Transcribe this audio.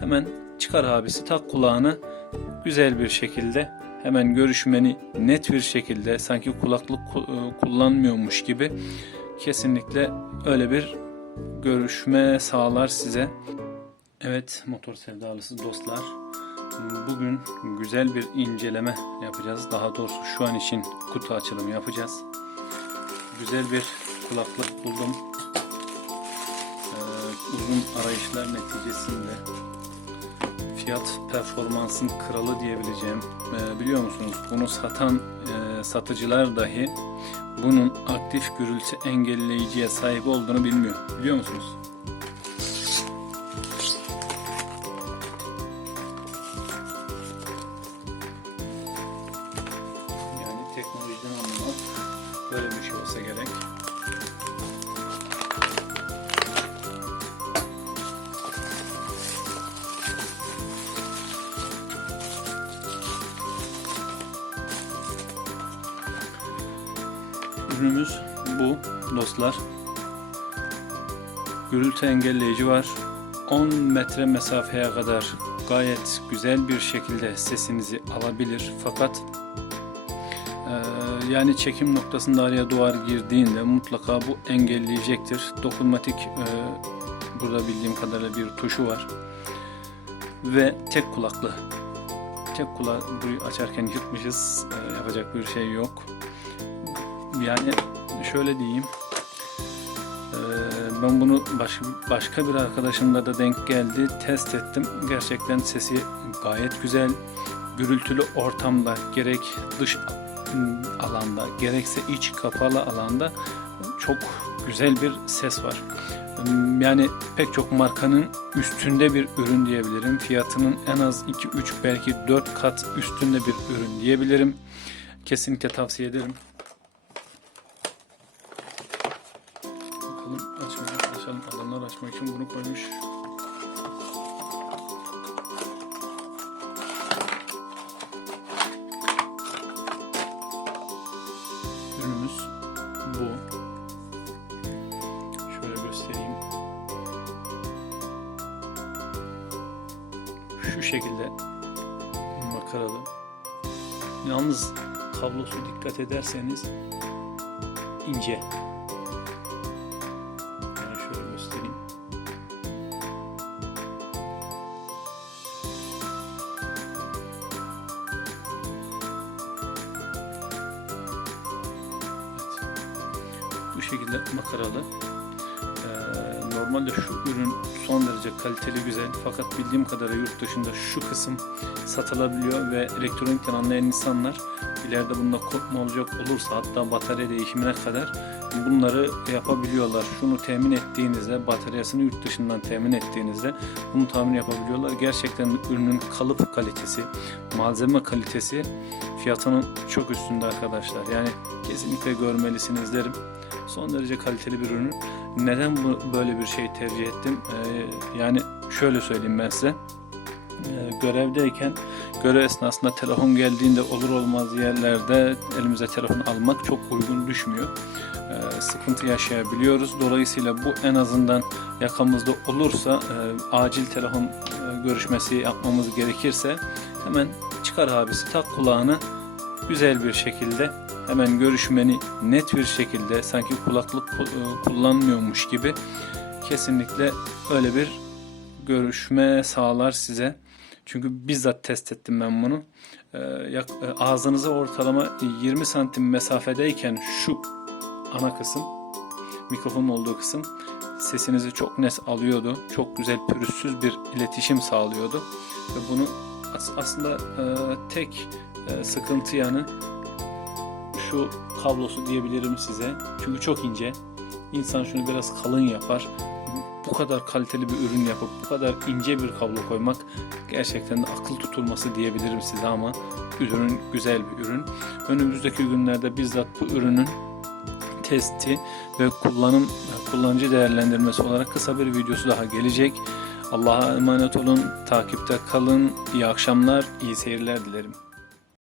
Hemen çıkar abisi tak kulağını güzel bir şekilde hemen görüşmeni net bir şekilde sanki kulaklık ku- e, kullanmıyormuş gibi kesinlikle öyle bir görüşme sağlar size. Evet motor sevdalısı dostlar. Bugün güzel bir inceleme yapacağız. Daha doğrusu şu an için kutu açılımı yapacağız. Güzel bir kulaklık buldum. Ee, uzun arayışlar neticesinde fiyat performansın kralı diyebileceğim. Ee, biliyor musunuz bunu satan e, satıcılar dahi bunun aktif gürültü engelleyiciye sahip olduğunu bilmiyor. Biliyor musunuz? Yani teknolojiden anlamak böyle bir şey olsa gerek. Ürünümüz bu dostlar. Gürültü engelleyici var. 10 metre mesafeye kadar gayet güzel bir şekilde sesinizi alabilir. Fakat eee, yani çekim noktasında araya duvar girdiğinde mutlaka bu engelleyecektir. Dokunmatik eee, burada bildiğim kadarıyla bir tuşu var. Ve tek kulaklı. Tek kulağı açarken yırtmışız. Eee, yapacak bir şey yok. Yani şöyle diyeyim. Ben bunu baş, başka bir arkadaşımla da denk geldi. Test ettim. Gerçekten sesi gayet güzel. Gürültülü ortamda gerek dış alanda gerekse iç kapalı alanda çok güzel bir ses var. Yani pek çok markanın üstünde bir ürün diyebilirim. Fiyatının en az 2-3 belki 4 kat üstünde bir ürün diyebilirim. Kesinlikle tavsiye ederim. Bakalım açmaya çalışalım. Adamlar açmak için bunu koymuş. Ürünümüz bu. Şöyle göstereyim. Şu şekilde makaralı. Yalnız kablosu dikkat ederseniz ince. Bu şekilde makaralı. Ee, normalde şu ürün son derece kaliteli güzel fakat bildiğim kadarıyla yurt dışında şu kısım satılabiliyor ve elektronikten anlayan insanlar ileride bunda kopma olacak olursa hatta batarya değişimine kadar bunları yapabiliyorlar. Şunu temin ettiğinizde bataryasını yurt dışından temin ettiğinizde bunu tahmin yapabiliyorlar. Gerçekten ürünün kalıp kalitesi, malzeme kalitesi fiyatının çok üstünde arkadaşlar. Yani kesinlikle görmelisiniz derim. Son derece kaliteli bir ürün. Neden bu böyle bir şey tercih ettim? Ee, yani şöyle söyleyeyim ben size. Ee, görevdeyken görev esnasında telefon geldiğinde olur olmaz yerlerde elimize telefon almak çok uygun düşmüyor. Ee, sıkıntı yaşayabiliyoruz. Dolayısıyla bu en azından yakamızda olursa e, acil telefon e, görüşmesi yapmamız gerekirse hemen çıkar abisi tak kulağını güzel bir şekilde hemen görüşmeni net bir şekilde sanki kulaklık ku- e, kullanmıyormuş gibi kesinlikle öyle bir görüşme sağlar size. Çünkü bizzat test ettim ben bunu. Yak- e, ağzınıza ortalama 20 santim mesafedeyken şu ana kısım, mikrofonun olduğu kısım sesinizi çok net alıyordu. Çok güzel pürüzsüz bir iletişim sağlıyordu. Ve bunu as- aslında e, tek e, sıkıntı yanı şu kablosu diyebilirim size. Çünkü çok ince. İnsan şunu biraz kalın yapar. Bu kadar kaliteli bir ürün yapıp bu kadar ince bir kablo koymak gerçekten de akıl tutulması diyebilirim size ama ürün güzel bir ürün. Önümüzdeki günlerde bizzat bu ürünün testi ve kullanım kullanıcı değerlendirmesi olarak kısa bir videosu daha gelecek. Allah'a emanet olun, takipte kalın, iyi akşamlar, iyi seyirler dilerim.